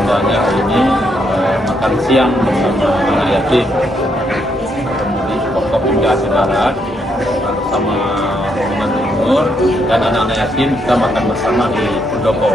agendanya hari ini makan siang bersama anak yatim di pokok hingga Barat bersama rombongan gubernur dan anak-anak yatim kita makan bersama di Pendopo.